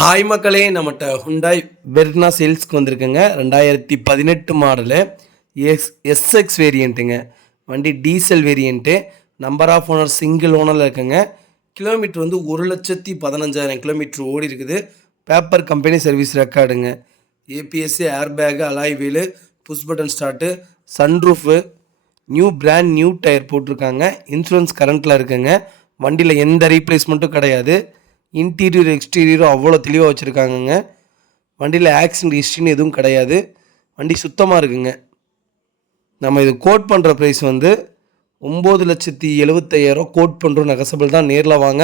Hi மக்களே, நம்மகிட்ட Hyundai Verna சேல்ஸ்க்கு வந்திருக்குங்க. 2018 மாடலு எஸ்எக்ஸ் வேரியண்ட்டுங்க. வண்டி diesel variant. Number of owner single ஓனரில் இருக்குங்க. கிலோமீட்டர் வந்து 1,15,000 கிலோமீட்டர் ஓடி இருக்குது. பேப்பர் கம்பெனி சர்வீஸ் ரெக்கார்டுங்க. ABSC, air bag, alloy wheel, push button start, sunroof, brand new tyre போட்டிருக்காங்க. இன்சூரன்ஸ் கரண்ட்டில் இருக்குங்க. வண்டியில் எந்த ரீப்ளேஸ்மெண்ட்டும் கிடையாது. இன்டீரியர் எக்ஸ்டீரியரும் அவ்வளோ தெளிவாக வச்சுருக்காங்கங்க. வண்டியில் ஆக்சிடென்ட் ஹிஸ்ட்ரின்னு எதுவும் கிடையாது. வண்டி சுத்தமாக இருக்குங்க. நம்ம இது கோட் பண்ணுற ப்ரைஸ் வந்து 9,75,000 கோட் பண்ணுறோம். நெகசபிள் தான். நேரில் வாங்க,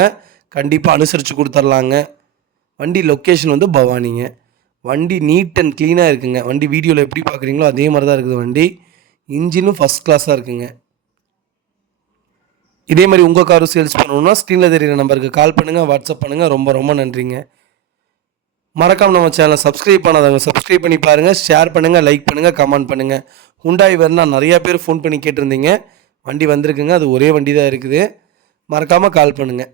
கண்டிப்பாக அனுசரித்து கொடுத்துர்லாங்க. வண்டி லொக்கேஷன் வந்து பவானிங்க. வண்டி நீட் அண்ட் க்ளீனாக இருக்குங்க. வண்டி வீடியோவில் எப்படி பார்க்குறீங்களோ அதே மாதிரி தான் இருக்குது. வண்டி இன்ஜினும் ஃபஸ்ட் கிளாஸாக இருக்குங்க. இதே மாதிரி உங்கள் காரும் சேல்ஸ் பண்ணணுன்னா ஸ்க்ரீனில் தெரிகிற நம்பருக்கு கால் பண்ணுங்கள், வாட்ஸ்அப் பண்ணுங்கள். ரொம்ப ரொம்ப நன்றிங்க. மறக்காமல் நம்ம சேனலை சப்ஸ்கிரைப் பண்ணாதவங்க சப்ஸ்கிரைப் பண்ணி பாருங்கள், ஷேர் பண்ணுங்கள், லைக் பண்ணுங்கள், கமெண்ட் பண்ணுங்கள். ஹுண்டாய் வெர்னா நிறையா பேர் ஃபோன் பண்ணி கேட்டிருந்தீங்க. வண்டி வந்திருக்குங்க. அது ஒரே வண்டி தான் இருக்குது. மறக்காமல் கால் பண்ணுங்கள்.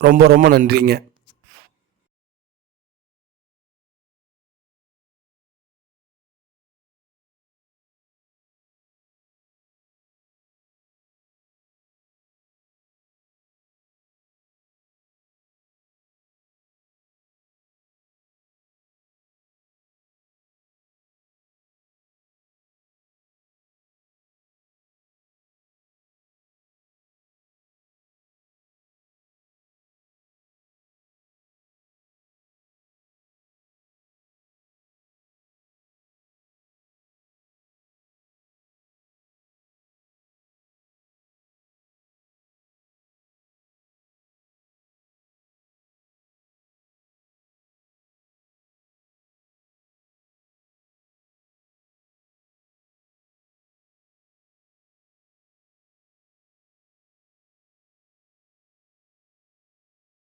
ரொம்ப ரொம்ப நன்றிங்க.